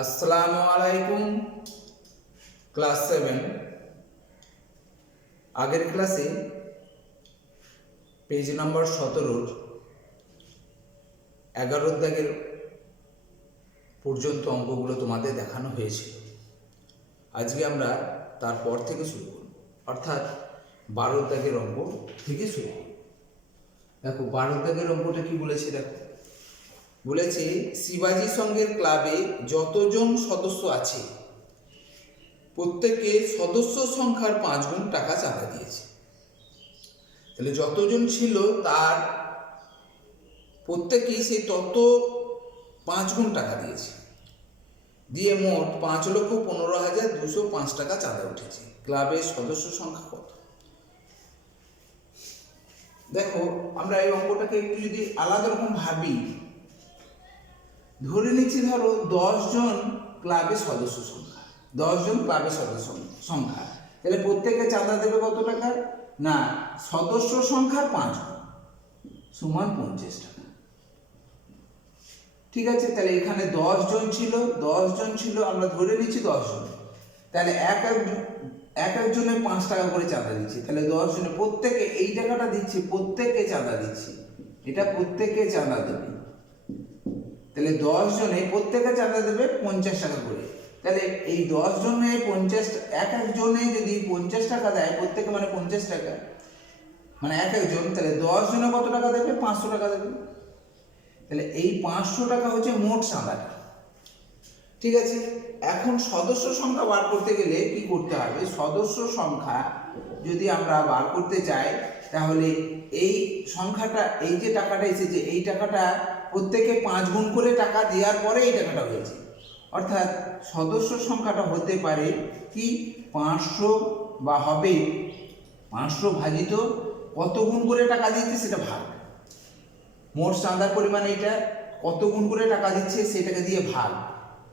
আসসালামু আলাইকুম। ক্লাস 7 আগের ক্লাসে পেজ নাম্বার 17 11 দাগের পর্যন্ত অঙ্কগুলো তোমাদের দেখানো হয়েছিল। আজকে আমরা তারপর থেকে শুরু করব, অর্থাৎ 12 দাগের অঙ্ক থেকে শুরু করব। দেখো 12 দাগের অঙ্কটা কি বলেছে, দেখো বলেছে শিবাজি সংঘের ক্লাবে যতজন সদস্য আছে প্রত্যেকে সদস্য সংখ্যার 5 গুণ টাকা চাঁদা দিয়েছে। তাহলে যতজন ছিল তার প্রত্যেকেই সেই তত 5 গুণ টাকা দিয়েছে, দিয়ে মোট 5,15,205 টাকা চাঁদা উঠেছে। ক্লাবের সদস্য সংখ্যা কত? দেখো আমরা এই অঙ্কটাকে একটু যদি আলাদা রকম ভাবি, ধরে নিচ্ছি ধরো 10 জন ক্লাবের সদস্য সংখ্যা, 10 জন ক্লাবের সদস্য সংখ্যা, তাহলে প্রত্যেকে চাঁদা দেবে কত টাকা? না, সদস্য সংখ্যার 5 গুণ সমান 50 টাকা। ঠিক আছে, তাহলে এখানে 10 জন ছিল, আমরা ধরে নিচ্ছি 10 জন, তাহলে এক একজনে 5 টাকা করে চাঁদা দিচ্ছি, তাহলে 10 জনে প্রত্যেকে এই টাকাটা দিচ্ছি, প্রত্যেককে চাঁদা দিচ্ছি, এটা প্রত্যেককে চাঁদা দেবে। তাহলে 10 জনে প্রত্যেকে চাঁদা দেবে 50 টাকা করে। তাহলে এই 10 জনে 50, এক একজনে যদি 50 টাকা দেয় প্রত্যেকে, মানে 50 টাকা, মানে এক একজন, তাহলে 10 জনে কত টাকা দেবে? 500 টাকা দেবে। তাহলে এই 500 টাকা হচ্ছে মোট চাঁদাটা। ঠিক আছে, এখন সদস্য সংখ্যা বার করতে গেলে কি করতে হবে? সদস্য সংখ্যা যদি আমরা বার করতে চাই, তাহলে এই সংখ্যাটা, এই যে টাকাটা এসেছে, এই টাকাটা প্রত্যেকে 5 গুণ করে টাকা দেওয়ার পরে এই টাকাটা হয়েছে। অর্থাৎ সদস্য সংখ্যাটা হতে পারে কি 500, বা হবে 500 ভাজিত কত গুণ করে টাকা দিচ্ছে সেটা ভাগ, মোট চাঁদার পরিমাণ এইটা কত গুণ করে টাকা দিচ্ছে সেটাকে দিয়ে ভাগ,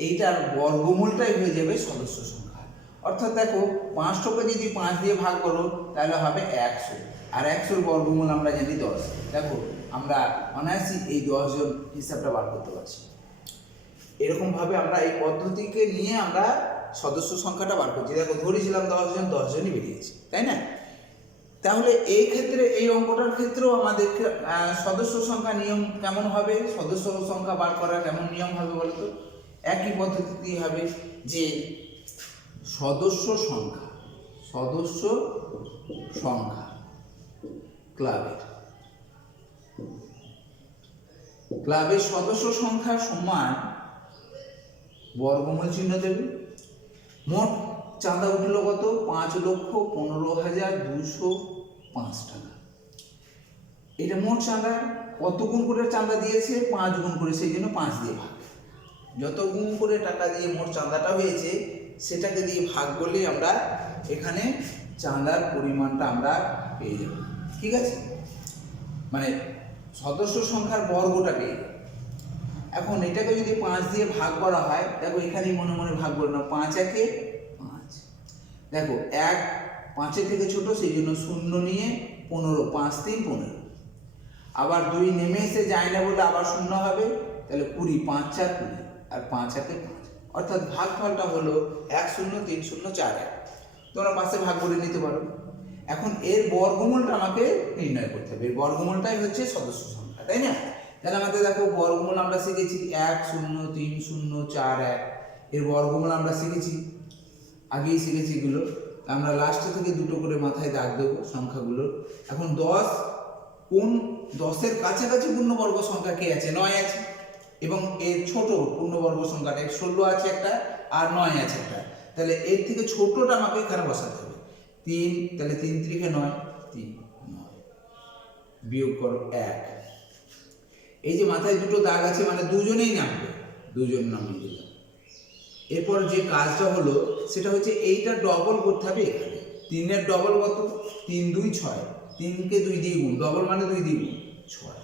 এইটার বর্গমূলটাই হয়ে যাবে সদস্য সংখ্যা। অর্থাৎ দেখো 500কে যদি 5 দিয়ে ভাগ করো তাহলে হবে 100, আর 100-র বর্গমূল আমরা জানি 10। দেখো আমরা অনায়াসই এই 10 জন হিসাবটা বার করতে পারছি। এরকমভাবে আমরা এই পদ্ধতিকে নিয়ে আমরা সদস্য সংখ্যাটা বার করছি। দেখো ধরেছিলাম 10 জন, 10 জনই বেরিয়েছে, তাই না? তাহলে এই ক্ষেত্রে, এই অঙ্কটার ক্ষেত্রেও আমাদের সদস্য সংখ্যা নিয়ম কেমন হবে? সদস্য সংখ্যা বার করার কেমন নিয়ম হবে বলতো? একই পদ্ধতি হবে, যে সদস্য সংখ্যা ক্লাবের সদস্য সংখ্যা সমান বর্গমূল চিহ্ন দেবে। মোট চাঁদা উঠলো কত? 5,15,205 টাকা। এটা মোট চাঁদা। কত গুণ করে চাঁদা দিয়েছে? 5 গুণ করে, সেই জন্য 5 দিয়ে ভাগ। যত গুণ করে টাকা দিয়ে মোট চাঁদাটা হয়েছে সেটাকে দিয়ে ভাগ করলে আমরা এখানে চাঁদার পরিমাণটা আমরা পেয়ে যাব। ঠিক আছে, মানে সদস্য সংখ্যার বর্গটা পেয়ে যাব। এখন এটাকে যদি 5 দিয়ে ভাগ করা হয়, দেখো এখানেই মনে মনে ভাগ করে নাও, 5 একে 5। দেখো 1 5-এর থেকে ছোট, সেই জন্য 0 নিয়ে 15, 5 3 15। আবার 2 নেমে এসে যায় না বলে আবার 0 হবে, তাহলে 20, 5 4 20, আর 5 একে 5। অর্থাৎ ভাগফলটা হলো 1 0 3 0 4 1। তোমরা পাশে ভাগ করে নিতে পারো। এখন এর বর্গমূলটা আমাকে নির্ণয় করতে হবে। এর বর্গমূলটাই হচ্ছে সদস্য সংখ্যা, তাই না? তাহলে আমাদের দেখো বর্গমূল আমরা শিখেছি 1 0 3 0 4 1। এর বর্গমূল আমরা শিখেছি, আগেই শিখেছি এগুলো। আমরা লাস্টে থেকে দুটো করে মাথায় দাগ দেবো সংখ্যাগুলো। এখন 10, কোন 10-এর কাছাকাছি পূর্ণবর্গ সংখ্যা কে আছে? 9 আছে। এবং এর ছোট পূর্ণবর্গ সংখ্যাটা 16 আছে একটা, আর 9 আছে একটা। তাহলে এর থেকে ছোটটা আমাকে এখানে বসাতে হবে 3। তাহলে 3 3 9, 3 9, বিয়োগ করো 1। এই যে মাথায় দুটো দাগ আছে, মানে দুজনেই নামবে, দুজন নামিয়ে দিলাম। এরপর যে কাজটা হলো সেটা হচ্ছে এইটা ডবল করতে হবে এখানে। 3-এর ডবল কত? 3 2 6। 3কে 2 দিয়ে গুণ, ডবল মানে 2 দিয়ে গুণ 6।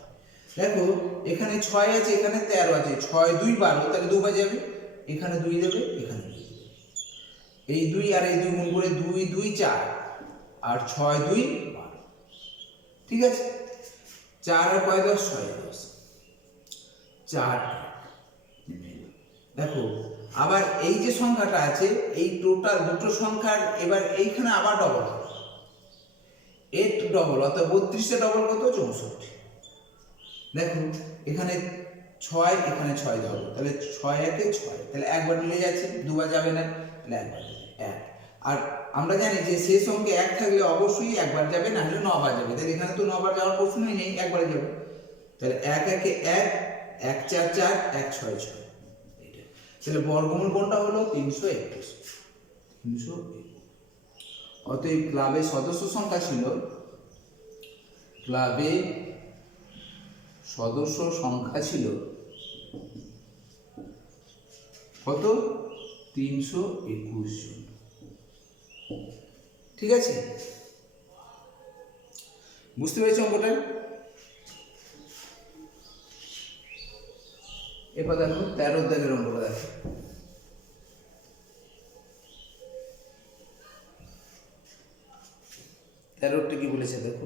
দেখো এখানে 6 আছে, এখানে 13 আছে, 6 2 12, তাহলে 2 বাজাবে, এখানে 2 দেবে, এখানে 2 দেবে। এই 2 আর এই 2 গুণ করে 2 2 4, আর 6 2 12। ঠিক আছে, 4 আর 5 10, 6 10, 4। দেখো আবার এই যে সংখ্যাটা আছে এই টোটাল দুটো সংখ্যার এবার এইখানে আবার ডবল হবে, 8 ডবল অর্থাৎ 32 ডবল কত 64। দেখো এখানে 6 এখানে 6 ধরো, তাহলে 6 একে 6, তাহলে একবার মিলে যাচ্ছে, দুবার যাবে না, তাহলে একবার যাবে 1। আর আমরা জানি যে শেষ অঙ্কে 1 থাকলে অবশ্যই একবার যাবে, না হলে 9 বার যাবে, তাহলে এখানে তো 9 বার যাওয়ার প্রশ্নই নেই, একবারে যাবে। তাহলে 1 একে 1, 1 4 4, 1 6 6, এটা তাহলে বর্গমূল কোনটা হলো 321। অতএব ক্লাবের সদস্য সংখ্যা ছিল, ক্লাবে সদস্য সংখ্যা ছিল কত 321 জন। ঠিক আছে, বুঝতে পেরেছো অঙ্কটা? এবার দেখো 13 দাগের অঙ্কটা দেখো। তেরোটা কি বলেছে দেখো,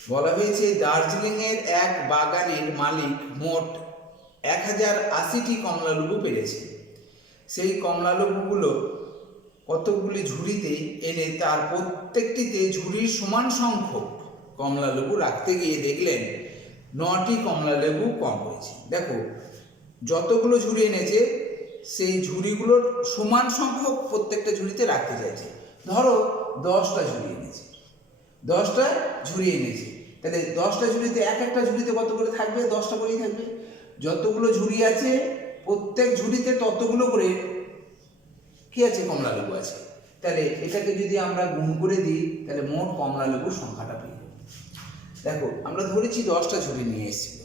বলা হয়েছে দার্জিলিং এর এক বাগানের মালিক মোট 1080টি কমলালেবু পেরেছে। সেই কমলালেবুগুলো কতগুলি ঝুড়িতে এনে তার প্রত্যেকটিতে ঝুড়ির সমান সংখ্যক কমলালেবু রাখতে গিয়ে দেখলেন 9টি কমলালেবু কম হয়েছে। দেখো যতগুলো ঝুড়ি এনেছে সেই ঝুড়িগুলোর সমান সংখ্যক প্রত্যেকটা ঝুড়িতে রাখতে চাইছে। ধরো 10টা ঝুড়ি এনেছে, 10টা ঝুড়ি এনেছে, তাহলে 10টা ঝুড়িতে এক একটা ঝুড়িতে কত করে থাকবে, 10টা করেই থাকবে। যতগুলো ঝুড়ি আছে প্রত্যেক ঝুড়িতে ততগুলো করে কি আছে কমলালেবু আছে। তাহলে এটাকে যদি আমরা গুণ করে দিই তাহলে মোট কমলালেবুর সংখ্যাটা পেয়ে যাবো। দেখো আমরা ধরেছি 10টা ঝুড়ি নিয়ে এসেছিল,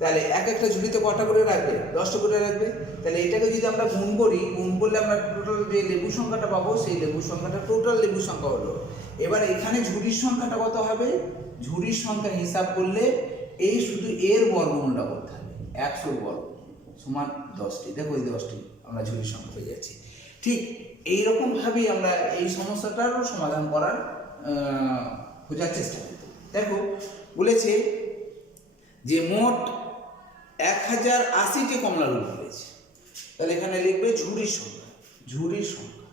তাহলে এক একটা ঝুড়িতে কটা করে রাখবে, 10টা করে রাখবে। তাহলে এটাকে যদি আমরা গুণ করি, গুণ করলে আমরা টোটাল যে লেবুর সংখ্যাটা পাবো সেই লেবুর সংখ্যাটা টোটাল লেবুর সংখ্যা হলো। এবার এখানে ঝুড়ির সংখ্যাটা কত হবে, ঝুড়ির সংখ্যা হিসাব করলে এই শুধু এর বর্গমূলটা করতে হবে, 100 বর্গ সমান 10টি। দেখো এই 10টি আমরা ঝুড়ির সংখ্যা পেয়ে যাচ্ছি। ঠিক এইরকম ভাবেই আমরা এই সমস্যাটারও সমাধান করার খোঁজার চেষ্টা করি। দেখো বলেছে যে মোট 1080টি কমলালেবু পেয়েছে, তাহলে এখানে লিখবে ঝুড়ির সংখ্যা, ঝুড়ির সংখ্যা,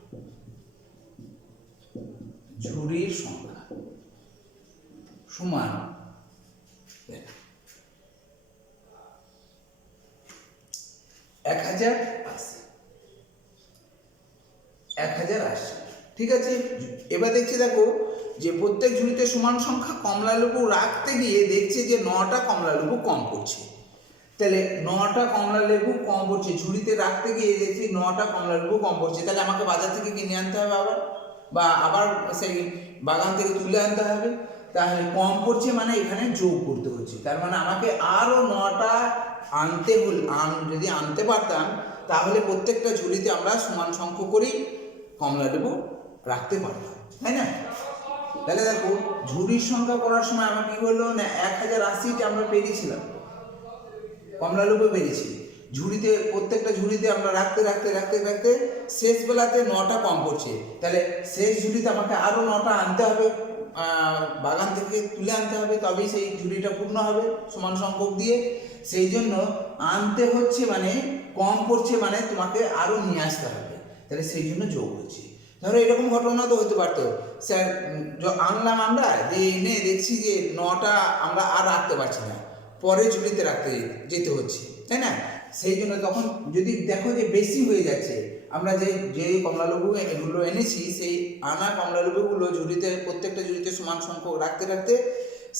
ঝুড়ির সংখ্যা সমান 1080। ঠিক আছে, এবার দেখছি দেখো যে প্রত্যেক ঝুড়িতে সমান সংখ্যা কমলালেবু রাখতে গিয়ে দেখছে যে 9টা কমলালেবু কম পড়ছে। তাহলে 9টা কমলালেবু কম পড়ছে, ঝুড়িতে রাখতে গিয়ে দেখছি 9টা কমলালেবু কম পড়ছে, তাহলে আমাকে বাজার থেকে কিনে আনতে হবে আবার, বা আবার সেই বাগান থেকে তুলে আনতে হবে। তাহলে কম পড়ছে মানে এখানে যোগ করতে হচ্ছে, তার মানে আমাকে আরও 9টা আনতে হলে, যদি আনতে পারতাম তাহলে প্রত্যেকটা ঝুড়িতে আমরা সমান সংখ্যক করেই কমলালেবু রাখতে পারতাম, তাই না? তাহলে দেখো ঝুড়ির সংখ্যা করার সময় আমার কি হলো না 1080টা আমরা পেরেছিলাম কমলালেবু পেরেছি, ঝুড়িতে প্রত্যেকটা ঝুড়িতে আমরা রাখতে রাখতে রাখতে রাখতে শেষ বেলাতে 9টা কম পড়ছে। তাহলে শেষ ঝুড়িতে আমাকে আরও 9টা আনতে হবে, বাগান থেকে তুলে আনতে হবে, তবেই সেই ঝুড়িটা পূর্ণ হবে সমান সংখ্যক দিয়ে। সেই জন্য আনতে হচ্ছে মানে কম পড়ছে মানে তোমাকে আরও নিয়ে আসতে হবে, তাহলে সেই জন্য যোগ হচ্ছে। ধরো এরকম ঘটনা তো হতে পারতো, স্যার আনলাম আমরা যে এনে দেখছি যে 9টা আমরা আর রাখতে পারছি না, পরে ঝুড়িতে রাখতে যেতে হচ্ছে, তাই না? সেই জন্য তখন যদি দেখো যে বেশি হয়ে যাচ্ছে, আমরা যে কমলালেবু এগুলো এনেছি সেই আনা কমলালেবুগুলো ঝুড়িতে প্রত্যেকটা ঝুড়িতে সমান সংখ্যক রাখতে রাখতে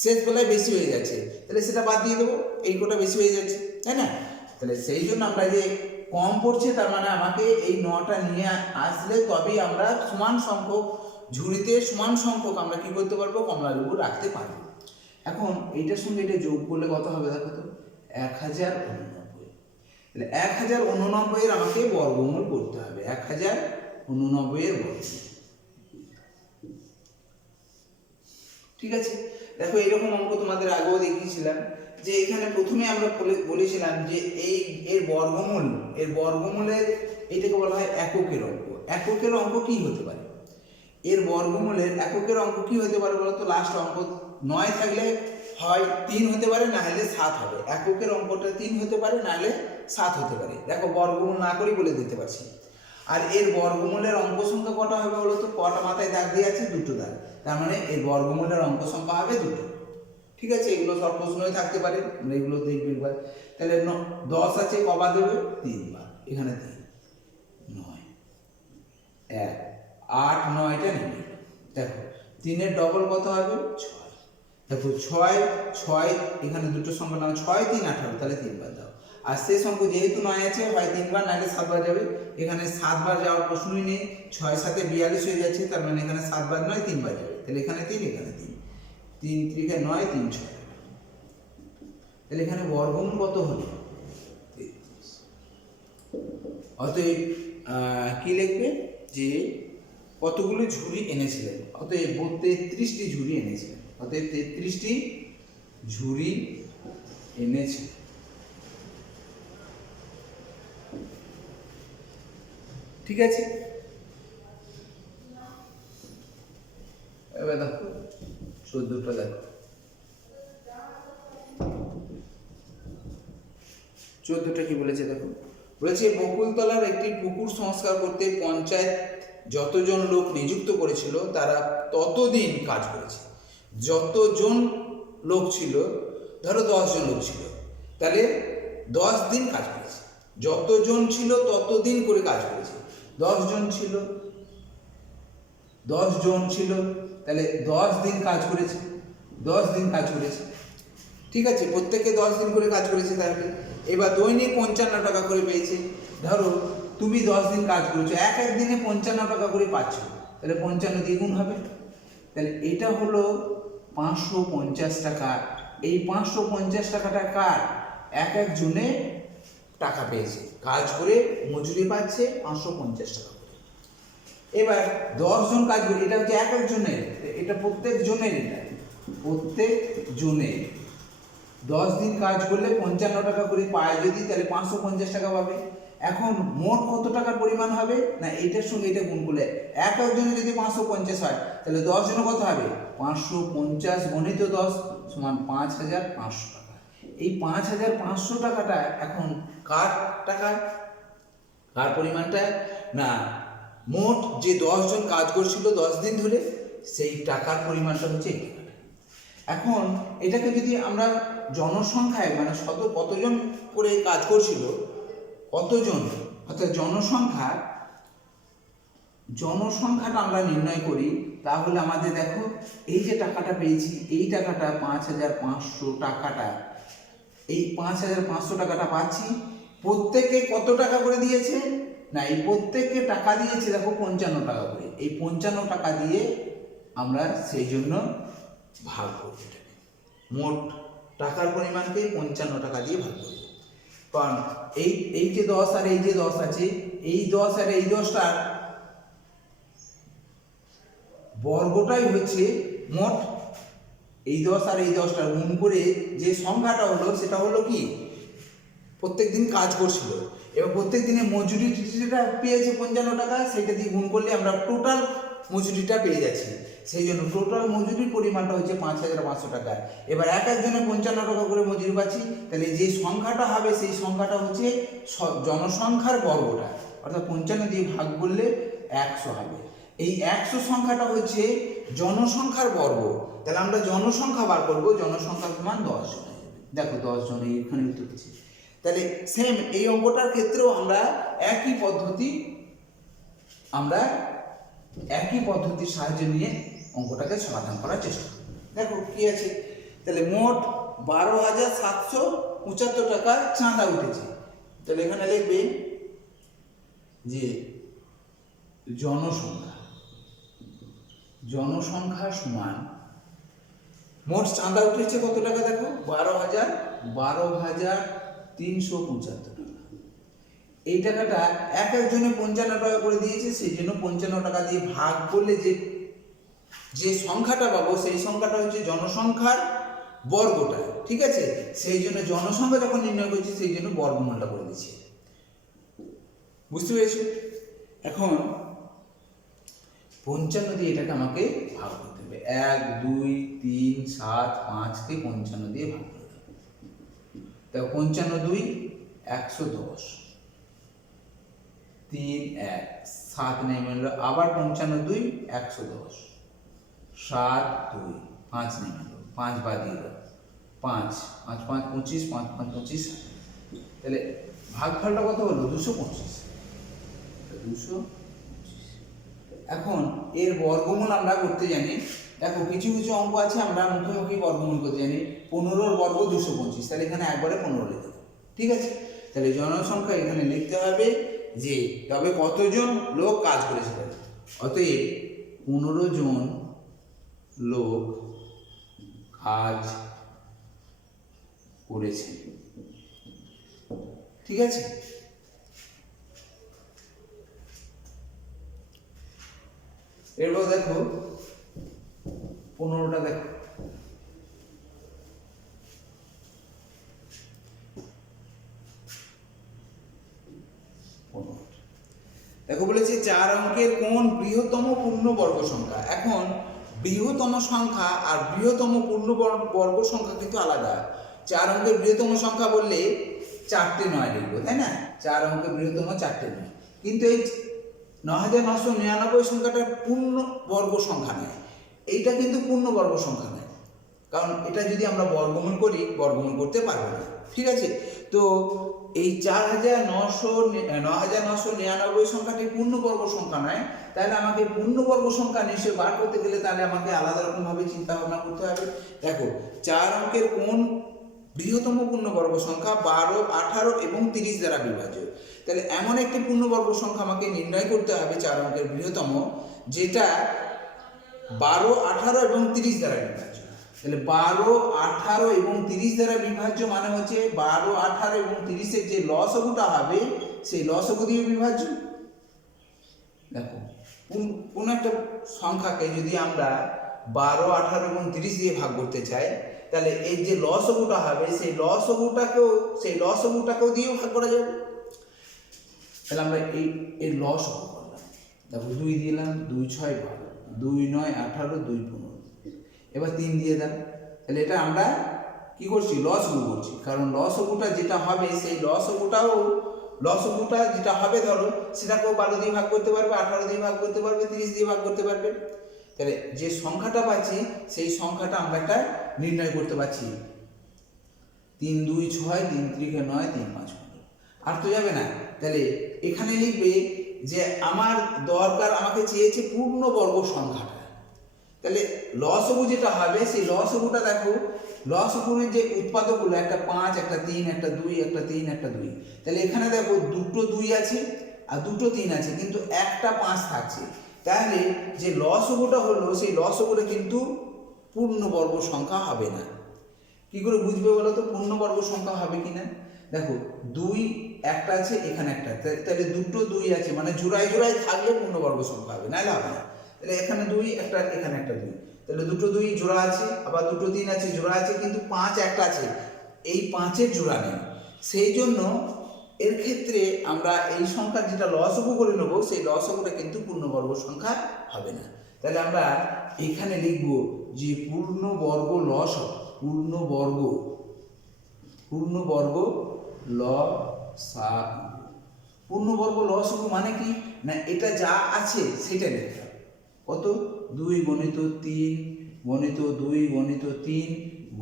শেষ বেলায় বেশি হয়ে যাচ্ছে, তাহলে সেটা বাদ দিয়ে দেবো, এই কোটা বেশি হয়ে যাচ্ছে, তাই না? তাহলে সেই জন্য আমরা যে কম পড়ছে তার মানে আমাকে এই 9টা নিয়ে আসলে তবেই আমরা সমান সংখ্যক ঝুড়িতে সমান সংখ্যক আমরা কি করতে পারবো কমলালেবু রাখতে পারবো। এখন এইটার সঙ্গে এটা যোগ করলে কত হবে দেখো তো, 1089। তাহলে 1089 এর আমাকে বর্গমূল করতে হবে, 1089 এর বর্গমূল। ঠিক আছে, দেখো এরকম অঙ্ক তোমাদের আগেও দেখিয়েছিলাম যে এখানে প্রথমে আমরা বলেছিলাম যে এর বর্গমূলের এইটাকে বলা হয় এককের অঙ্ক। এককের অঙ্ক কি হতে পারে, এর বর্গমূলের এককের অঙ্ক কি হতে পারে বলতো, লাস্ট অঙ্ক 9 থাকলে হয় 3 হতে পারে, না হলে 7 হবে। এককের অঙ্কটা 3 হতে পারে, না হলে 7 হতে পারে। দেখো বর্গমূল না করেই বলে দিতে পারছি। আর এর বর্গমূলের অঙ্ক সংখ্যা কটা হবে বলো তো? কটা মাথায় দাগ দিয়ে আছে? দুটো দাগ। তার মানে এর বর্গমূলের অঙ্ক সংখ্যা হবে দুটো। ঠিক আছে, এগুলো সব প্রশ্নই থাকতে পারে, আমরা এগুলো দেখবো একবার। তাহলে 10 আছে, কবার দেবে? 3 বার। এখানে 3, 9, 1, 8, 9টা নেবে। দেখো 3-এর ডবল কত হবে? 6। দেখো 6 এখানে দুটো সংখ্যা নাও, 6, 3, 18, তাহলে 3 বার দাও। আর শেষ অঙ্ক যেহেতু 9 আছে, হয় 3 বার, নাহলে 7 বার যাবে। এখানে 7 বার যাওয়ার প্রশ্নই নেই, 6 7 42 হয়ে যাচ্ছে, তার মানে এখানে 7 বার নয়, 3 বার যাবে। তাহলে এখানে 3, এখানে 3, 3 3 9, 3 6। তাহলে এখানে বর্গমূল কত হলো? 33। অতএব কি লিখবে? যে কতগুলো ঝুড়ি এনেছিলেন? অতএব 33টি ঝুড়ি এনেছিলেন। অতএব 33টি ঝুড়ি এনেছে। ঠিক আছে, এবার দেখো 14টা দেখো। 14টা কি বলেছে দেখো। বলেছে বকুলতলার একটি পুকুর সংস্কার করতে পঞ্চায়েত যতজন লোক নিযুক্ত করেছিল তারা ততদিন কাজ করেছে। যতজন লোক ছিল, ধরো 10 জন লোক ছিল, তাহলে 10 দিন কাজ করেছে। যতজন ছিল ততদিন করে কাজ করেছে। 10 জন ছিল, তাহলে 10 দিন কাজ করেছে। 10 দিন কাজ করেছে। ঠিক আছে, প্রত্যেকে 10 দিন করে কাজ করেছে। তাহলে এবার দৈনিক 55 টাকা করে পেয়েছে। ধরো তুমি 10 দিন কাজ করেছো, এক দিনে 55 টাকা করে পাচ্ছ, তাহলে 55 দ্বিগুণ হবে। তাহলে এটা হলো 550 টাকা। এই 550 টাকাটা কার? এক জনে টাকা পেয়েছে, কাজ করে মজুরি পাচ্ছে 550 টাকা করে। এবার 10 জন কাজ করে, এটা হচ্ছে এক জনের, এটা প্রত্যেক জনের, এটা প্রত্যেক জনের 10 দিন কাজ করলে 55 টাকা করে পায় যদি, তাহলে 550 টাকা পাবে। এখন মোট কত টাকার পরিমাণ হবে? না এইটার সঙ্গে এটা গুণ করলে একজনে যদি 550 হয়, তাহলে 10 জনে কত হবে? 550 গণিত 10 সমান 5500 টাকা। এই 5500 টাকাটা এখন কার টাকা? কার পরিমাণটা? না মোট যে 10 জন কাজ করছিল 10 দিন ধরে, সেই টাকার পরিমাণটা হচ্ছে এই টাকাটা। এখন এটাকে যদি আমরা জনসংখ্যায়, মানে কতজন করে কাজ করছিল, কতজন, অর্থাৎ জনসংখ্যাটা আমরা নির্ণয় করি, তাহলে আমাদের দেখো এই যে টাকাটা পেয়েছি, এই টাকাটা 5500 টাকাটা, এই 5500 টাকাটা পাচ্ছি। প্রত্যেকে কত টাকা করে দিয়েছে? না এই প্রত্যেককে টাকা দিয়েছে দেখো 55 টাকা করে। এই 55 টাকা দিয়ে আমরা সেই জন্য ভাগ করব, মোট টাকার পরিমাণকে 55 টাকা দিয়ে ভাগ করব। কারণ এই যে 10 আর এই যে 10 আছে, এই 10 আর এই 10টার বর্গটাই হচ্ছে মোট। এই 10 আর এই 10টার গুণ করে যে সংখ্যাটা হলো, সেটা হলো কি? প্রত্যেক দিন কাজ করছিল। এবার প্রত্যেক দিনে মজুরিটা পেয়েছে 55 টাকা, সেটা দিয়ে গুণ করলে আমরা টোটাল মজুরিটা পেয়ে যাচ্ছি। সেই জন্য টোটাল মজুরির পরিমাণটা হচ্ছে 5500 টাকা। এবার একজনে 55 টাকা করে মজুরি পাচ্ছি, তাহলে যে সংখ্যাটা হবে সেই সংখ্যাটা হচ্ছে জনসংখ্যার বর্গটা, অর্থাৎ 55 দিয়ে ভাগ করলে 100 হবে। এই 100 সংখ্যাটা হচ্ছে জনসংখ্যার বর্গ। তাহলে আমরা জনসংখ্যা বার করবো, জনসংখ্যা সমান 10 জন। দেখো 10 জন এইখানে উত্তর দিচ্ছি। তাহলে সেম এই অঙ্কটার ক্ষেত্রেও আমরা একই পদ্ধতির সাহায্য নিয়ে অঙ্কটাকে সমাধান করার চেষ্টা করি। দেখো কি আছে, তাহলে মোট 12,775 টাকা চাঁদা উঠেছে। তাহলে এখানে লিখবে যে জনসংখ্যা সমান মোট চাঁদা উঠেছে কত টাকা? দেখো 12,375 টাকা। এই টাকাটা একজনে 55 টাকা করে দিয়েছে, সেই জন্য 55 টাকা দিয়ে ভাগ করলে যে সংখ্যাটা পাবো, সেই সংখ্যাটা হচ্ছে জনসংখ্যার বর্গটা। ঠিক আছে, সেই জন্য জনসংখ্যা যখন নির্ণয় করছি, সেই জন্য বর্গমূলটা করে দিচ্ছি। বুঝতে পেরেছো? এখন 55 দিয়ে এটাকে আমাকে ভাগ করতে হবে। 1 2 3 7 5কে 55 দিয়ে ভাগ করে দেবো। তাহলে 55 2 110, 3 1 7 নেমে এলো, আবার 55 2 110, 7 2 5 নেমে এলো, 5 বাদ দিয়ে দাও, 5 5 5 25, 5 5 25, তাহলে ভাগফলটা কত হলো 225। 225। এখন এর বর্গমূল আমরা করতে জানি। দেখো কিছু কিছু অঙ্ক আছে আমরা মুখে মুখে বর্গমূল করতে জানি। 15 বর্গ 225, তাহলে এখানে একবারে 15 লিখে দেবো। ঠিক আছে, তাহলে জনসংখ্যা এখানে লিখতে হবে যে তবে কতজন লোক কাজ করেছে। অতএব 15 জন লোক কাজ করেছে। ঠিক আছে, এরপর দেখো 15টা দেখো, দেখো বলেছে 4 অঙ্কের কোন বৃহত্তম পূর্ণবর্গ সংখ্যা। এখন বৃহত্তম সংখ্যা আর বৃহত্তম পূর্ণবর্গ সংখ্যা কিন্তু আলাদা। 4 অঙ্কের বৃহত্তম সংখ্যা বললে 4টে 9 লিখবো, তাই না? 4 অঙ্কের বৃহত্তম 4টে 9, কিন্তু এই 9999 সংখ্যাটা পূর্ণবর্গ সংখ্যা নয়। এইটা কিন্তু পূর্ণবর্গ সংখ্যা নয়, কারণ এটা যদি আমরা বর্গমূল করি বর্গমূল করতে পারবো না। ঠিক আছে, তো এই 9999 সংখ্যাটি পূর্ণবর্গ সংখ্যা নয়, তাহলে আমাকে পূর্ণবর্গ সংখ্যা নিশ্চয় বার করতে গেলে তাহলে আমাকে আলাদা রকম ভাবে চিন্তা ভাবনা করতে হবে। দেখো 4 অঙ্কের কোন বৃহত্তম পূর্ণবর্গ সংখ্যা 12, 18 এবং 30 দ্বারা বিভাজ্য। তাহলে এমন একটি পূর্ণবর্গ সংখ্যা আমাকে নির্ণয় করতে হবে 4 অঙ্কের বৃহত্তম, যেটা 12, 18 এবং 30 দ্বারা বিভাজ্য। তাহলে 12, 18 এবং 30 দ্বারা বিভাজ্য মানে হচ্ছে 12, 18 এবং 30-এর যে লসগুটা হবে সেই লসগু দিয়ে বিভাজ্য। দেখো কোন একটা সংখ্যাকে যদি আমরা 12, 18 এবং 30 দিয়ে ভাগ করতে চাই, তাহলে এই যে লসগুটা হবে সেই লসগুটাকেও দিয়েও ভাগ করা যাবে। তাহলে আমরা এই লসগু করলাম, দেখো 2 দিলাম, 2 6 12, 2 9 18, 2 15, এবার 3 দিয়ে দাও। তাহলে এটা আমরা কি করছি, লসগু করছি, কারণ লসগুটা যেটা হবে সেই লসগুটা যেটা হবে ধরো সেটাকেও 12 দিয়ে ভাগ করতে পারবে, 18 দিয়ে ভাগ করতে পারবে, 30 দিয়ে ভাগ করতে পারবে। তাহলে যে সংখ্যাটা পাচ্ছি সেই সংখ্যাটা আমরা একটা নির্ণয় করতে পারছি। 3 2 6, 3 3 9, 3 5 15, আর তো যাবে না। তাহলে এখানে লিখবে যে আমার দরকার, আমাকে চেয়েছে পূর্ণবর্গ সংখ্যাটা। তাহলে লসগু যেটা হবে সেই লসগুটা দেখো, লসগুর যে উৎপাদকগুলো একটা 5, একটা 3, একটা 2, একটা 3, একটা 2, তাহলে এখানে দেখো দুটো 2 আছে আর দুটো 3 আছে, কিন্তু একটা 5 থাকছে। তাহলে যে লসগুটা হলো সেই লসগুটা কিন্তু পূর্ণবর্গ সংখ্যা হবে না। কি করে বুঝবে বলো তো পূর্ণবর্গ সংখ্যা হবে কিনা? দেখো 2 একটা আছে, এখানে একটা, তাহলে দুটো 2 আছে, মানে জোড়ায় জোড়ায় থাকলে পূর্ণবর্গ সংখ্যা হবে, নাহলে হবে না। তাহলে এখানে 2 একটা, এখানে একটা 2, তাহলে দুটো 2 জোড়া আছে, আবার দুটো 3 আছে জোড়া আছে, কিন্তু 5 একটা আছে, এই 5-এর জোড়া নেই। সেই জন্য এর ক্ষেত্রে আমরা এই সংখ্যার যেটা লসগু করে নেবো সেই লসগুটা কিন্তু পূর্ণবর্গ সংখ্যা হবে না। তাহলে আমরা এখানে লিখব যে পূর্ণবর্গ লসগু মানে কি না, এটা যা আছে সেটা লিখতে হবে। কত? 2 গণিত 3 গণিত 2 গণিত 3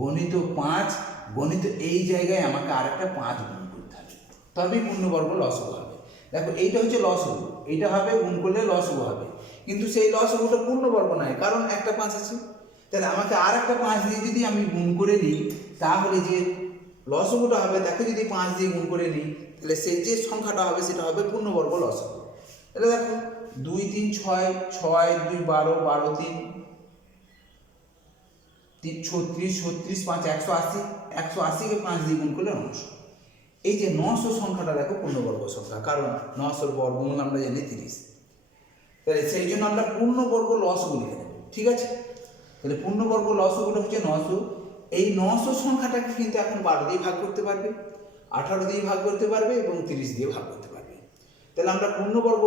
গণিত 5 গণিত, এই জায়গায় আমাকে আরেকটা 5 গুণ করতে হবে, তবেই পূর্ণবর্গ লসগু হবে। দেখো এইটা হচ্ছে লসগু, এইটা হবে গুণ করলে লসগু হবে, কিন্তু সেই লসগুটা পূর্ণবর্গ নয়, কারণ একটা 5 আছে। তাহলে আমাকে আর একটা 5 দিয়ে যদি আমি গুণ করে নিই, তাহলে যে লসগুটা হবে তাকে যদি 5 দিয়ে গুণ করে নিই, তাহলে সেই যে সংখ্যাটা হবে সেটা হবে পূর্ণবর্গ লসগু। তাহলে দেখো 2 3 6 6 2 12 12 3 36 36 5 180, 180-কে 5 দিয়ে গুণ করলে 900। এই যে 900 সংখ্যাটা দেখো পূর্ণবর্গ সংখ্যা, কারণ 900-র বর্গমূল আমরা জানি 30। তাহলে সেই জন্য আমরা পূর্ণবর্গ লসগু লিখে নেব। ঠিক আছে, তাহলে পূর্ণবর্গ লসগুলো হচ্ছে 900। এই 900 সংখ্যাটাকে কিন্তু এখন 12 দিয়ে ভাগ করতে পারবে, 18 দিয়ে ভাগ করতে পারবে এবং 30 দিয়ে ভাগ করতে পারবে। তাহলে আমরা পূর্ণবর্গ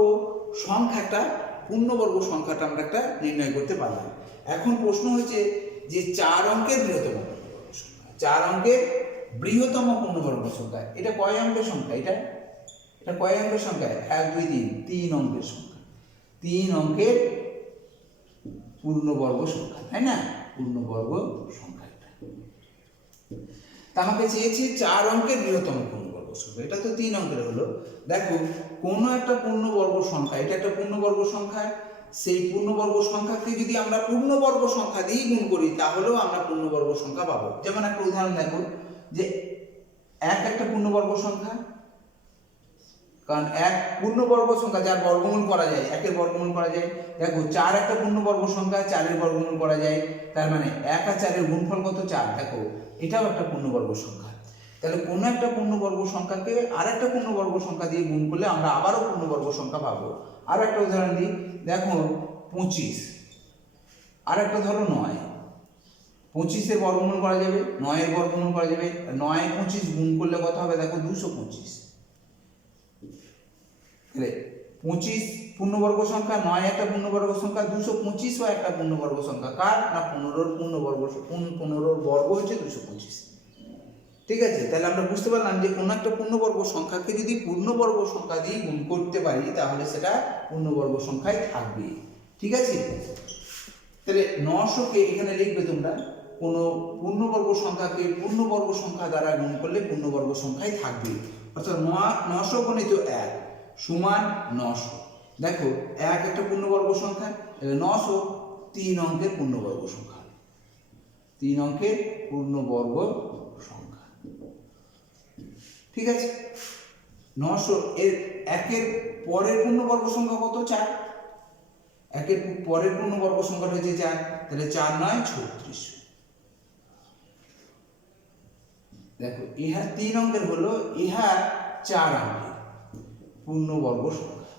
সংখ্যাটা আমরা একটা নির্ণয় করতে পারলাম। এখন প্রশ্ন হচ্ছে যে 4 অঙ্কের বৃহত্তম পূর্ণবর্গ সংখ্যা, 4 অঙ্কের বৃহত্তম পূর্ণবর্গ সংখ্যা, এটা কয় অঙ্কের সংখ্যা? এটা কয় অঙ্কের সংখ্যা? 1 2 3, 3 অঙ্কের সংখ্যা, 3 অঙ্কের পূর্ণবর্গ সংখ্যা, তাই না? পূর্ণবর্গ সংখ্যা এটা। তা আমাকে চেয়েছে 4 অঙ্কের বৃহত্তম পূর্ণবর্গ সংখ্যা, এটা তো 3 অঙ্কের হলো। দেখো কোনো একটা পূর্ণবর্গ সংখ্যা, এটা একটা পূর্ণবর্গ সংখ্যা, সেই পূর্ণবর্গ সংখ্যাকে যদি আমরা পূর্ণবর্গ সংখ্যা দিয়ে গুণ করি তাহলেও আমরা পূর্ণবর্গ সংখ্যা পাবো। যেমন একটা উদাহরণ দেখো যে 1 একটা পূর্ণবর্গ সংখ্যা, কারণ 1 পূর্ণবর্গ সংখ্যা যার বর্গমূল করা যায়, 1 বর্গমূল করা যায়। দেখো 4 একটা পূর্ণবর্গ সংখ্যা, 4 বর্গমূল করা যায়, তার মানে 1 আর 4 গুণফল কত? 4। দেখো এটাও একটা পূর্ণবর্গ সংখ্যা। তাহলে কোনো একটা পূর্ণবর্গ সংখ্যাকে আরেকটা পূর্ণবর্গ সংখ্যা দিয়ে গুণ করলে আমরা আবারও পূর্ণবর্গ সংখ্যা পাবো। আর একটা উদাহরণ দিই, দেখো 25, আর একটা ধরো 9, 25 বর্গমূল করা যাবে, 9 বর্গমূল করা যাবে, 9 25 গুণ করলে কত হবে? দেখো 225। তাহলে 25 পূর্ণবর্গ সংখ্যা, 9 একটা পূর্ণবর্গ সংখ্যা, 225ও একটা পূর্ণবর্গ সংখ্যা। কার? না 15 পূর্ণবর্গ, 15 বর্গ হচ্ছে 225। ঠিক আছে, তাহলে আমরা বুঝতে পারলাম যে কোনো একটা পূর্ণবর্গ সংখ্যাকে যদি পূর্ণবর্গ সংখ্যা দিয়ে গুণ করতে পারি তাহলে সেটা পূর্ণবর্গ সংখ্যায় থাকবে। ঠিক আছে, তাহলে 900কে এখানে লিখবে তোমরা, কোনো পূর্ণবর্গ সংখ্যাকে পূর্ণবর্গ সংখ্যা দ্বারা গুণ করলে পূর্ণবর্গ সংখ্যায় থাকবে। অর্থাৎ 900 গুণিত 1 সমান 900। দেখো 1 একটা পূর্ণবর্গ সংখ্যা, 900 3 অঙ্কের পূর্ণবর্গ সংখ্যা, 3 অঙ্কের পূর্ণবর্গ সংখ্যা। ঠিক আছে, 900 এর 1 পরের পূর্ণবর্গ সংখ্যা কত? 4। 1 পরের পূর্ণবর্গ সংখ্যাটা হচ্ছে 4, তাহলে 4 9 36। দেখো ইহা 3 অঙ্কের হলো, ইহা 4 অঙ্কের পূর্ণবর্গ সংখ্যা,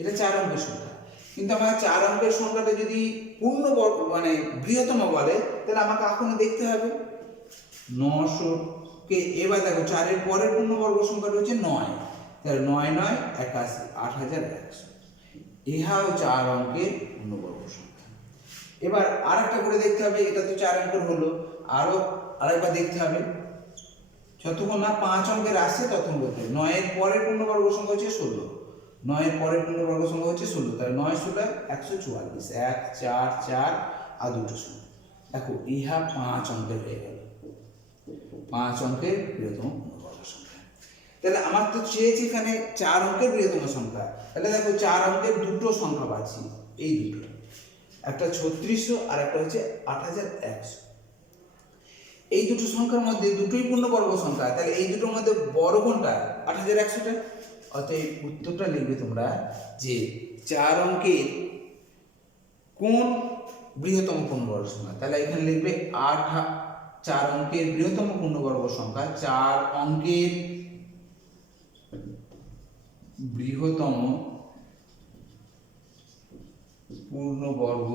এটা 4 অঙ্কের সংখ্যা। কিন্তু আমার 4 অঙ্কের সংখ্যাটা যদি পূর্ণবর্গ মানে বৃহত্তম বলে তাহলে আমাকে এখনো দেখতে হবে 900 কে। এবার দেখো 4 এর পরের পূর্ণবর্গ সংখ্যাটা হচ্ছে 9, তাহলে 9 9 81, 8100। ইহাও 4 অঙ্কের পূর্ণবর্গ সংখ্যা। এবার আরেকটা করে দেখতে হবে, এটা তো 4 অঙ্কের হলো, আরো আরেকবার দেখতে হবে, যতক্ষণ না 5 অঙ্কের আসছে ততক্ষণ করতে হবে। 9 এর পরের পূর্ণবর্গ সংখ্যা হচ্ছে 16, 9 এর পরের পূর্ণবর্গ সংখ্যা হচ্ছে 16, তাহলে 9 16 144, 1 4 4 আর দুটো শূন্য। দেখো ইহা 5 অঙ্কের হয়ে গেল, 5 অঙ্কের বৃহত্তম পূর্ণবর্গ সংখ্যা। তাহলে আমার তো চেয়েছে এখানে 4 অঙ্কের বৃহত্তম সংখ্যা, তাহলে দেখো 4 অঙ্কের দুটো সংখ্যা পাচ্ছি, এই দুটো, একটা 3600 আর একটা হচ্ছে 8100। এই দুটো সংখ্যার মধ্যে দুটোই পূর্ণবর্গ সংখ্যা, তাহলে এই দুটোর মধ্যে বড় কোনটা? 8100টা। অতএব উত্তরটা লিখবে তোমরা যে 4 অঙ্কের কোন বৃহত্তম পূর্ণবর্গ সংখ্যা। তাহলে এখানে লিখবে 4 অঙ্কের বৃহত্তম পূর্ণবর্গ সংখ্যা, 4 অঙ্কের বৃহত্তম পূর্ণবর্গ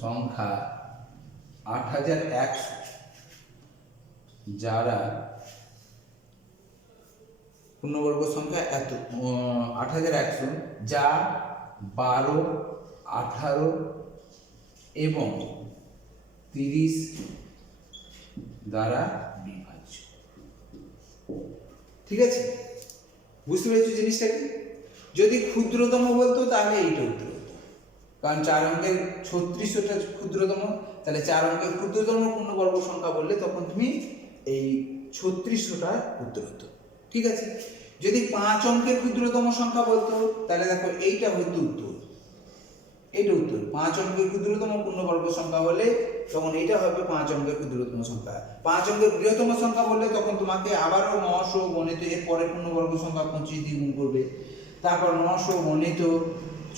সংখ্যা 8100, যারা পূর্ণবর্গ সংখ্যা এত 8100 যা 12, 18 এবং 30 দ্বারা বিভাজ্য। ঠিক আছে, বুঝতে পেরেছো জিনিসটা কি? যদি ক্ষুদ্রতম বলতো তাহলে এইটা উত্তর হতো, কারণ 4 অঙ্কের 3600টা ক্ষুদ্রতম, তাহলে 4 অঙ্কের ক্ষুদ্রতম পূর্ণবর্গ সংখ্যা বললে তখন তুমি এই 3600টা উত্তর হতো। ঠিক আছে, যদি 5 অঙ্কের ক্ষুদ্রতম সংখ্যা বলতো তাহলে দেখো এইটা হতো উত্তর, এইটা উত্তর। 5 অঙ্কের ক্ষুদ্রতম পূর্ণবর্গ সংখ্যা হলে তখন এটা হবে 5 অঙ্কের ক্ষুদ্রতম সংখ্যা। 5 অঙ্কের বৃহত্তম সংখ্যা বললে তখন তোমাকে আবারও 900 গণিত এর পরের পূর্ণবর্গ সংখ্যা 25 দিয়ে গুণ করবে, তারপর 900 গণিত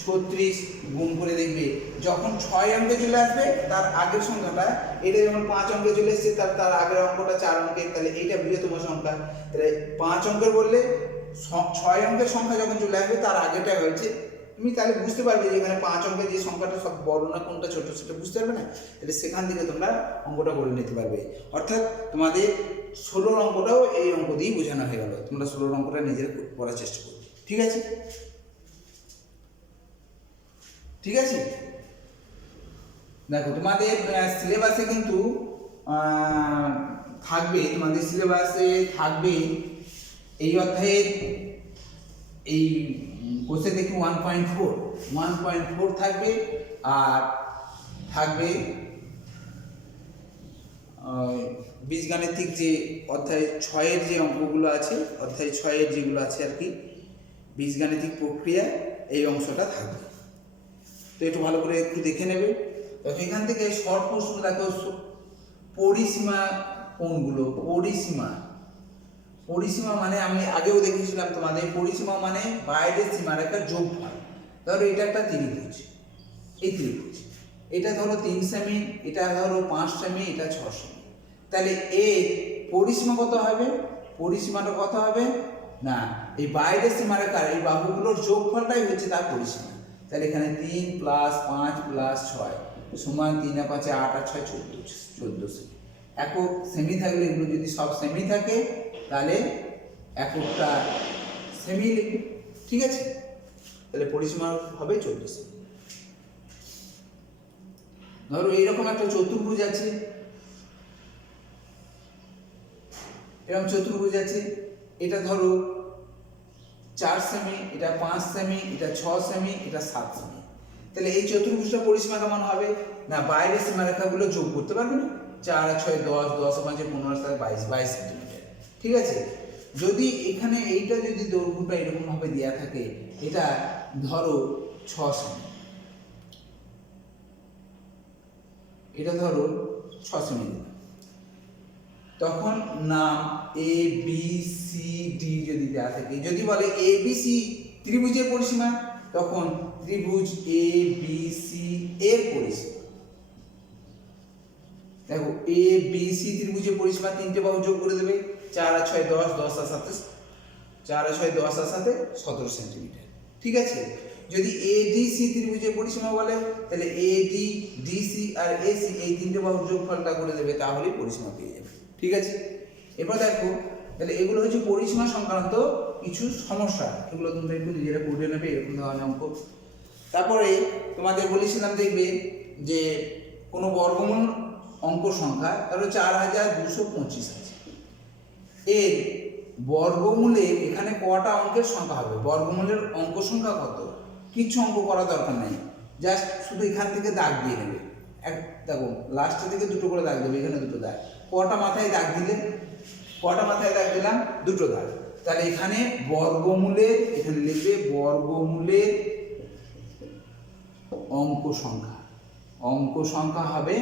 36 গুণ করে দেখবে যখন 6 অঙ্কে চলে আসবে তার আগের সংখ্যাটা, এটা যখন 5 অঙ্কে চলে এসেছে তার আগের অঙ্কটা 4 অঙ্কের, তাহলে এইটা বৃহত্তম সংখ্যা। তাহলে 5 অঙ্কের বললে 6 অঙ্কের সংখ্যা যখন চলে আসবে তার আগেটা হয়েছে, তুমি তাহলে বুঝতে পারবে যে এখানে 5 অঙ্কের যে সংখ্যাটা সব বড় না কোনটা ছোট সেটা বুঝতে পারবে না, তাহলে সেখান থেকে তোমরা অঙ্কটা করে নিতে পারবে। অর্থাৎ তোমাদের 16 অঙ্কটাও এই অঙ্ক দিয়েই বোঝানো হয়ে গেল, তোমরা 16 অঙ্কটা নিজের করার চেষ্টা করবে। ঠিক আছে, ঠিক আছে। দেখো তোমাদের সিলেবাসে কিন্তু থাকবে, তোমাদের সিলেবাসে থাকবে এই অধ্যায়ের এই কোর্সে দেখি 1.4 থাকবে, আর থাকবে বীজগাণিতিক যে অধ্যায় 6-এর যে অঙ্কগুলো আছে, অধ্যায় 6-এর যেগুলো আছে আর কি, বীজগাণিতিক প্রক্রিয়া এই অংশটা থাকবে। তো একটু ভালো করে একটু দেখে নেবে। তো এখান থেকে শর্ট প্রশ্ন দেখো, পরিসীমা কোনগুলো? পরিসীমা মানে আমি আগেও দেখিয়েছিলাম তোমাদের, পরিসীমা মানে বাইরের সীমার একটা যোগফল। ধরো এটা একটা ত্রিভুজ, এই ত্রিভুজ এটা ধরো 3 সেমি, এটা ধরো 5 সেমি, এটা 6 সেমি, তাহলে এর পরিসীমা কত হবে? পরিসীমাটা কত হবে না, এই বাইরের সীমারেখার এই বাহুগুলোর যোগফলটাই হচ্ছে তার পরিসীমা। তাহলে এখানে 3 + 5 + 6 সমান 3 আর 5 8 আর 6 14 সেমি। একক সেমি থাকলে, এগুলো যদি সব সেমি থাকে তাহলে এককটা সেমি লিখবে, ঠিক আছে? তাহলে পরিসীমা হবে 14 সেমি। ধরো এইরকম একটা চতুর্ভুজ আছে, এরকম চতুর্ভুজ আছে, এটা ধরো 4 সেমি, এটা 5 সেমি, এটা 6 সেমি, এটা 7 সেমি। তাহলে এই চতুর্ভুজটা পরিসীমা কেমন হবে না, বাইরের সীমারেখাগুলো যোগ করতে পারবে না, 4 আর 6 10, 10 আর 5 15, 22 সেন্টিমিটার, ঠিক আছে? যদি এখানে এইটা যদি দৈর্ঘ্যটা এরকম ভাবে দেওয়া থাকে, এটা ধরো 6 সেমি, এটা ধরো 6 সেমি, তখন নাম এ বি সি ডি যদি দেওয়া থাকে, যদি বলে এ বি সি ত্রিভুজের পরিসীমা, তখন ত্রিভুজ এ বি সি এর পরিসীমা। দেখো এ বি সি ত্রিভুজের পরিসীমা 3টে বাহু যোগ করে দেবে, 4 আর 6 10, 10 আর 7 4 আর 6 10 আর 7 17 সেন্টিমিটার, ঠিক আছে? যদি এ ডি সি ত্রিভুজের পরিসীমা বলে, তাহলে এ ডি ডি সি আর এ সি এই 3টে বাহুর যোগফলটা করে দেবে, তাহলেই পরিসীমা পেয়ে যাবে, ঠিক আছে? এবার দেখো, তাহলে এগুলো হচ্ছে পরিসীমা সংক্রান্ত কিছু সমস্যা, এগুলো তোমরা একটু নিজেরা করে নেবে, এরকম ধরনের অঙ্ক। তারপরে তোমাদের বলেছিলাম, দেখবে যে কোনো বর্গমূল অঙ্ক সংখ্যা, ধরো 4225 আছে, এর বর্গমূলে এখানে কটা অঙ্কের সংখ্যা হবে? বর্গমূলের অঙ্ক সংখ্যা কত? কিছু অঙ্ক করা দরকার নেই, জাস্ট শুধু এখান থেকে দাগ দিয়ে নেবে। দেখো লাস্টের দিকে দুটো করে দাগ দেবে, এখানে দুটো দাগ, কটা মাথায় দাগ দিলে? কটা মাথায় দাগ দিলাম? দুটো দাগ। তাহলে এখানে বর্গমূলের, এখানে লিখবে বর্গমূলের অঙ্ক সংখ্যা হবে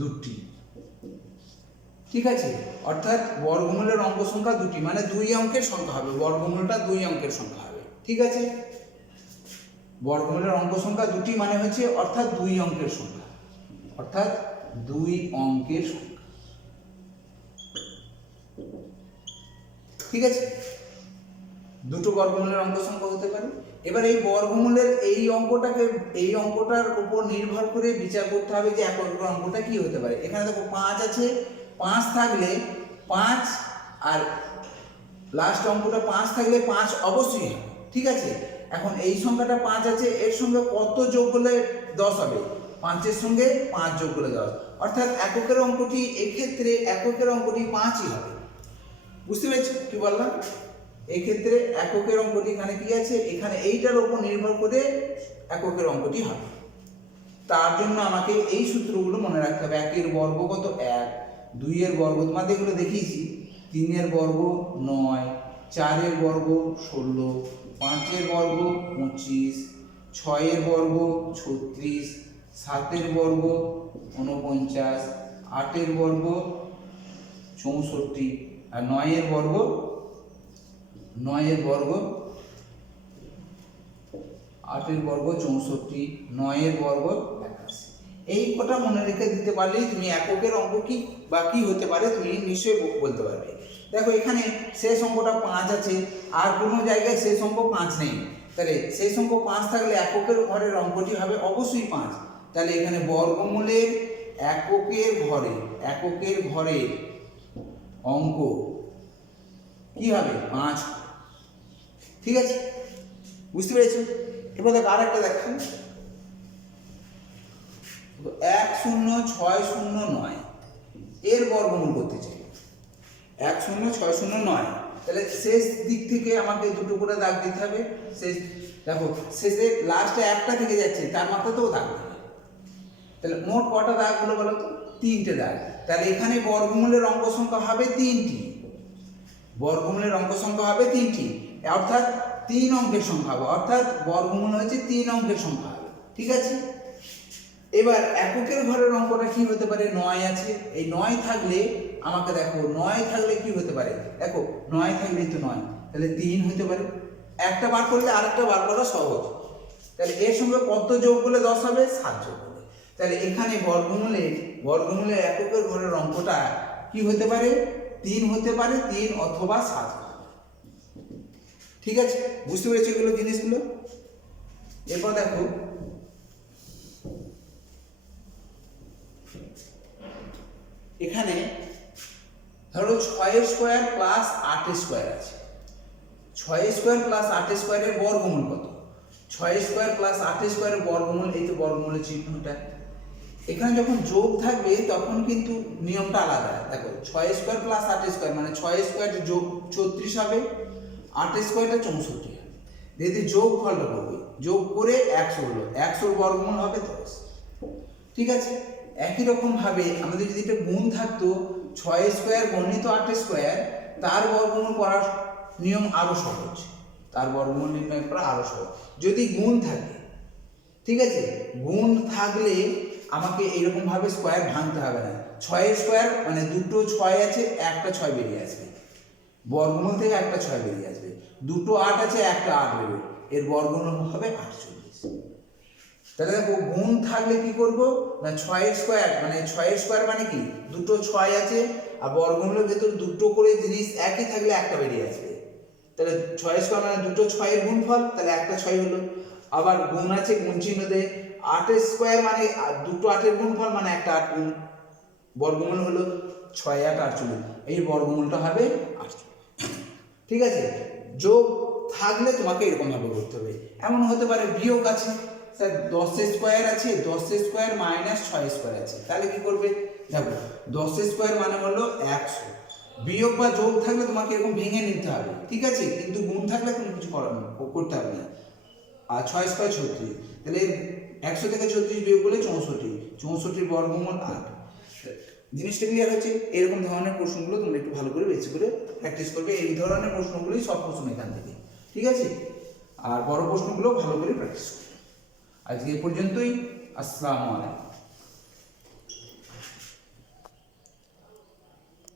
2টি, ঠিক আছে? অর্থাৎ বর্গমূলের অঙ্ক সংখ্যা 2টি মানে 2 অঙ্কের সংখ্যা হবে, বর্গমূলটা 2 অঙ্কের সংখ্যা হবে, ঠিক আছে? বর্গমূলের অঙ্ক সংখ্যা 2টি মানে হচ্ছে অর্থাৎ 2 অঙ্কের সংখ্যা, অর্থাৎ 2 অঙ্কের সংখ্যা, ঠিক আছে? দুটো বর্গমূলের অঙ্ক সংখ্যা হতে পারে। এবার এই বর্গমূলের এই অঙ্কটার উপর নির্ভর করে বিচার করতে হবে যে একক অঙ্কটা কি হতে পারে। এখানে দেখো 5 আছে, 5 থাকলে 5 আর লাস্ট অঙ্কটা 5 থাকলে 5 অবশ্যই হবে, ঠিক আছে? এখন এই সংখ্যাটা 5 আছে, এর সঙ্গে কত যোগ করলে 10 হবে? 5-এর সঙ্গে 5 যোগ করলে 10, অর্থাৎ এককের অঙ্কটি, এক্ষেত্রে এককের অঙ্কটি 5ই হবে। বুঝতে পেরেছো কি বললাম? এক্ষেত্রে এককের অঙ্কটি এখানে কি আছে, এখানে এইটার উপর নির্ভর করে এককের অঙ্কটি হবে। তার জন্য আমাকে এই সূত্রগুলো মনে রাখতে হবে। 1 এর বর্গ কত? 1, 2 এর বর্গ তোমাদের এগুলো দেখিয়েছি, 3 এর বর্গ 9, 4 এর বর্গ 16, 5 এর বর্গ 25, 6 এর বর্গ 36, 7 এর বর্গ 49, 8 এর বর্গ 64 আর 9 এর বর্গ 8 এর বর্গ 64, 9 এর বর্গ 81। এই কটা মনে রেখে দিতে পারলেই তুমি এককের অঙ্ক কি বা কি হতে পারে তুমি নিশ্চয়ই বলতে পারবে। দেখো এখানে শেষ অঙ্কটা 5 আছে, আর কোনো জায়গায় শেষ অঙ্ক 5 নেই, তাহলে শেষ অঙ্ক 5 থাকলে এককের ঘরের অঙ্কটি হবে অবশ্যই 5। তাহলে এখানে বর্গমূলের এককের ঘরের অঙ্ক কি হবে? 5, ঠিক আছে? বুঝতে পেরেছো? এবার দেখো আরেকটা দেখো, 106009 এর বর্গমূল করতে চাই। 106009, তাহলে শেষ দিক থেকে আমাকে দুটো করে দাগ দিতে হবে। শেষ দেখো শেষে লাস্টে একটা থেকে যাচ্ছে, তার মাথাতেও দাগ দেবে। তাহলে মোট কটা দাগ হলো বলো তো? 3টে দাগ। তাহলে এখানে বর্গমূলের অঙ্ক সংখ্যা হবে 3টি, বর্গমূলের অঙ্ক সংখ্যা হবে 3টি, অর্থাৎ 3 অঙ্কের সংখ্যা হবে, অর্থাৎ বর্গমূল হচ্ছে 3 অঙ্কের সংখ্যা হবে। ঠিক আছে, এবার এককের ঘরের অঙ্কটা কি হতে পারে? 9 আছে। এই 9 থাকলে আমাকে দেখো 9 থাকলে কি হতে পারে? দেখো 9 থাকলেই তো 9, তাহলে 3 হতে পারে। একটা বার করলে আরেকটা বার করা সহজ। তাহলে এর সঙ্গে কত যোগ করলে 10 হবে? 7 যোগ করলে। তাহলে এখানে বর্গমূলের এককের ঘরের অঙ্কটা কি হতে পারে? 3 হতে পারে, 3 অথবা 7। ঠিক আছে, বুঝতে পেরেছো এগুলো জিনিসগুলো? এরপর দেখো এখানে ধরো 6 স্কোয়ার প্লাস 8 স্কোয়ার আছে। 6 স্কোয়ার প্লাস 8 স্কোয়ারের বর্গমূল কত? 6 স্কোয়ার প্লাস 8 স্কোয়ারের বর্গমূল, এই তো বর্গমূলের চিহ্নটা। এখানে যখন যোগ থাকবে তখন কিন্তু নিয়মটা আলাদা। দেখো 6 স্কোয়ার প্লাস 8 স্কোয়ার মানে 6 স্কোয়ার যোগ 36 হবে, 8 স্কোয়ারটা 64 হবে। যদি যোগ ফলটা করবে, যোগ করে 100 হলো, 100 বর্গমূল হবে 10। ঠিক আছে, একই রকম ভাবে আমাদের যদি একটা গুণ থাকতো 6 স্কোয়ার গণিত 8 স্কোয়ার, তার বর্গমূল করার নিয়ম আরো সহজ, তার বর্গমূল নির্ণয় করা আরো সহজ যদি গুণ থাকে। ঠিক আছে, গুণ থাকলে আমাকে এরকম ভাবে স্কোয়ার ভাঙতে হবে না। 6 স্কোয়ার মানে দুটো 6 আছে, একটা 6 বেরিয়ে আসবে, বর্গমূল থেকে একটা 6 বেরিয়ে আসবে। দুটো 8 আছে, একটা 8 বেরোবে, এর বর্গমূল হবে 48। তাহলে দেখো গুণ থাকলে কি করব না 6 স্কোয়ার মানে 6 স্কোয়ার মানে কি দুটো 6 আছে, আর বর্গমূলের ভেতর দুটো করে জিনিস একই থাকলে একটা বেরিয়ে আসবে। তাহলে 6 স্কোয়ার মানে দুটো 6 এর গুণফল, তাহলে একটা 6 হলো। আবার গুণ আছে, গুণ চিহ্ন দেয়। 8 স্কোয়ার মানে দুটো 8 এর গুণফল মানে একটা 8 গুণ, বর্গমূল হলো 6 8 48, এই বর্গমূলটা হবে 48। ঠিক আছে, যোগ থাকলে তোমাকে এরকম ভাবে করতে হবে। এমন হতে পারে বিয়োগ আছে, স্যার 10 স্কোয়ার আছে, 10 স্কোয়ার মাইনাস 6 স্কোয়ার আছে, তাহলে কি করবে? দেখো 10 স্কোয়ার মানে হলো 100, বিয়োগ বা যোগ থাকলে তোমাকে এরকম ভেঙে নিতে হবে। ঠিক আছে, কিন্তু গুণ থাকলে কোনো কিছু করতে হবে না। আর 6 স্কোয়ার 36, তাহলে 100 থেকে 36 বিয়োগ করলে 64, 64 বর্গমূল 8। জিনিসটা ক্লিয়ার হচ্ছে? এরকম ধরনের প্রশ্নগুলো তোমরা একটু ভালো করে বেশি করে প্র্যাকটিস করবে। এই ধরনের প্রশ্নগুলোই সব প্রশ্ন এখান থেকে। ঠিক আছে, আর বড় প্রশ্নগুলো ভালো করে প্র্যাকটিস করবে। আজকে এই পর্যন্তই। আসসালামু আলাইকুম।